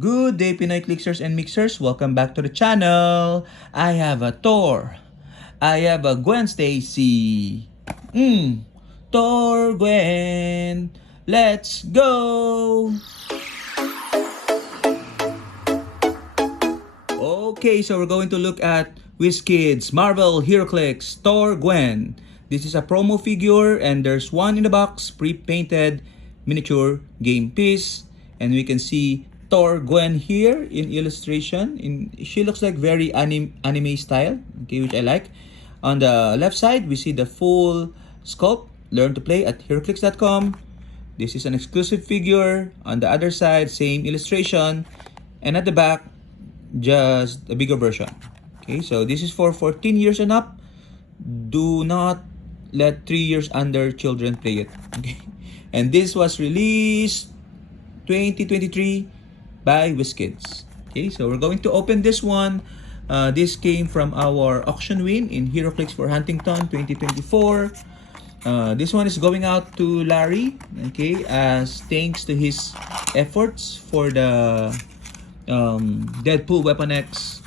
Good day, Pinoy Clicksters and Mixers. Welcome back to the channel. I have a Thor. I have a Gwen Stacy. Thor, Gwen. Let's go. Okay, so we're going to look at WizKids Marvel Heroclix Thor Gwen. This is a promo figure and there's one in the box, pre-painted miniature game piece. And we can see Thor Gwen here in illustration. She looks like very anime style, okay, which I like. On the left side, we see the full sculpt. Learn to play at heroclix.com. This is an exclusive figure. On the other side, same illustration. And at the back, just a bigger version. Okay, so this is for 14 years and up. Do not let 3 years under children play it. Okay, and this was released 2023 by WizKids. Okay, so we're going to open this one. This came from our auction win in Heroclix for Huntington 2024. This one is going out to Larry, okay, as thanks to his efforts for the Deadpool Weapon X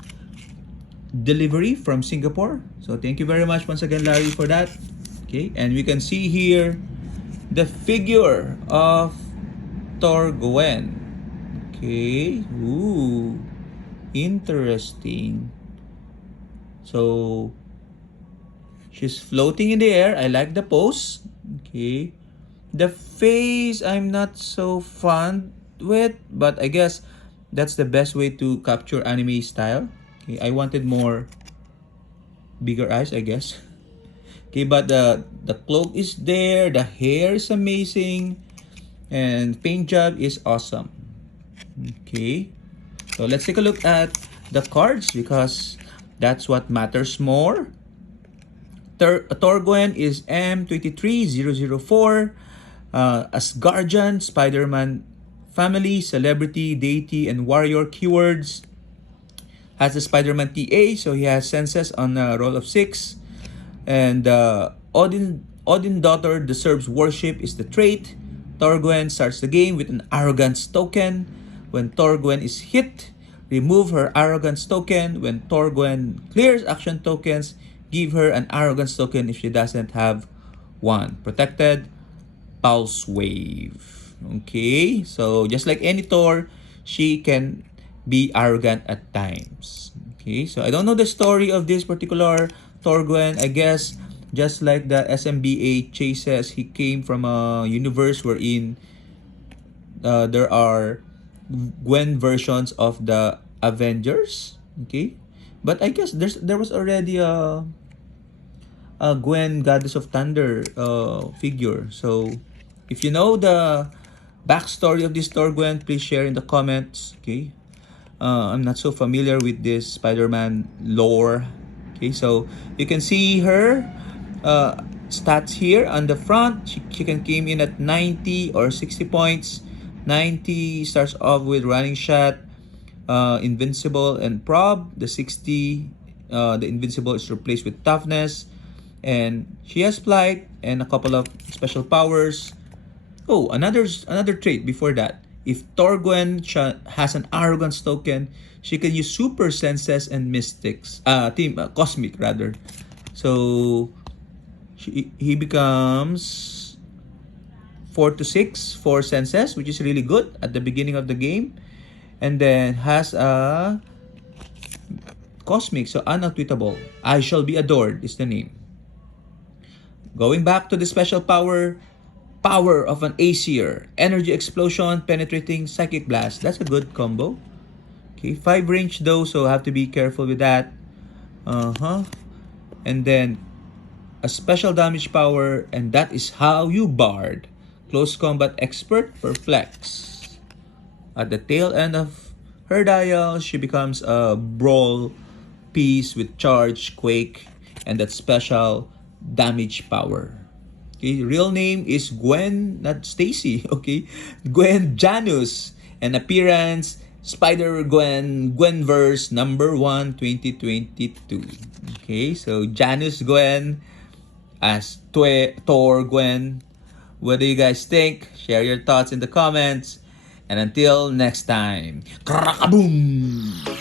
delivery from Singapore. So thank you very much once again, Larry, for that. Okay, and we can see here the figure of Thor Gwen. Okay, ooh, interesting. So she's floating in the air. I like the pose. Okay, the face I'm not so fond with, but I guess that's the best way to capture anime style. Okay, I wanted more bigger eyes, I guess. Okay, but the cloak is there, the hair is amazing, and paint job is awesome. Okay, so let's take a look at the cards because that's what matters more. Thor Gwen is M23004, Asgardian, Spider-Man family, celebrity, deity, and warrior keywords. Has the Spider-Man TA, so he has senses on a roll of 6. And Odin daughter deserves worship is the trait. Thor Gwen starts the game with an arrogance token. When Thor Gwen is hit, remove her arrogance token. When Thor Gwen clears action tokens, give her an arrogance token if she doesn't have one. Protected, pulse wave. Okay, so just like any Thor, she can be arrogant at times. Okay, so I don't know the story of this particular Thor Gwen. I guess just like the SMBA chases, he came from a universe wherein there are Gwen versions of the Avengers. Okay, but I guess there was already a Gwen Goddess of Thunder figure. So if you know the backstory of this Thor Gwen, please share in the comments. Okay, I'm not so familiar with this Spider-Man lore. Okay, so you can see her stats here on the front. She can came in at 90 or 60 points. 90 starts off with running shot, invincible, and prob. The 60, the invincible is replaced with toughness, and she has flight and a couple of special powers. Oh, another trait before that. If Thor Gwen has an arrogance token, she can use super senses and mystics. Cosmic rather. So he becomes 4 to 6 for senses, which is really good at the beginning of the game, and then has a cosmic, so unoutwitable. I shall be adored is the name. Going back to the special power of an Aesir, energy explosion, penetrating psychic blast. That's a good combo. Okay, 5 range though, so have to be careful with that. And then a special damage power, and that is how you bard. Close combat expert, perplex. At the tail end of her dial, she becomes a brawl piece with charge, quake, and that special damage power. Okay, real name is Gwen, not Stacy. Okay, Gwen Janus. An appearance, Spider-Gwen, Gwenverse number 1, 2022. Okay, so Janus Gwen as Thor Gwen. What do you guys think? Share your thoughts in the comments. And until next time, Krakaboom!